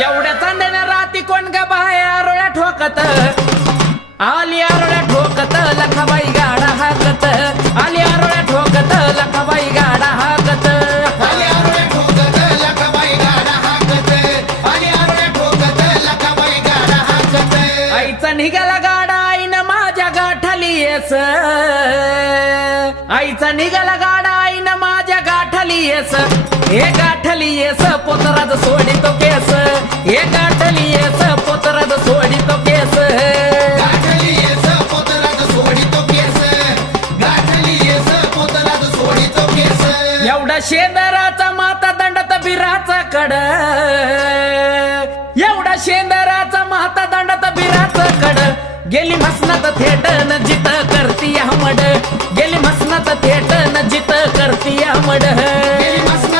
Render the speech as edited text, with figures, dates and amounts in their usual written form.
एवढ्या चांदण्या राती कोण ग बाया आरोळ्या ठोकत आली आरोळ्या ठोकत लखाबाई गाडा हाकत आली आरोळ्या ठोकत लखाबाई गाडा हाकत आली आरोळ्या ठोकत लखाबाई गाडा हाकत आली आरोळ्या ठोकत लखाबाई गाडा हाकत आईचा निघाला गाडा आईनं माझ्या गाठाली येस आईचा निघाला गाडा आईनं माझ्या गाठाली येस हे गाठली येस पोतराज सोडितो केस हे गाठली येस पोतराज सोडितो केस गाठली येस पोतराज सोडितो केस गाठली येस पोतराज सोडितो केस एवढा शेंदराचा माता दंडात बिराचा कड एवढा शेंदराचा माता दंडात बिराचा कड गेली मसनात थेट न जित करती हमड गेली मसनात थेट न जित करती हमड गेली मसनात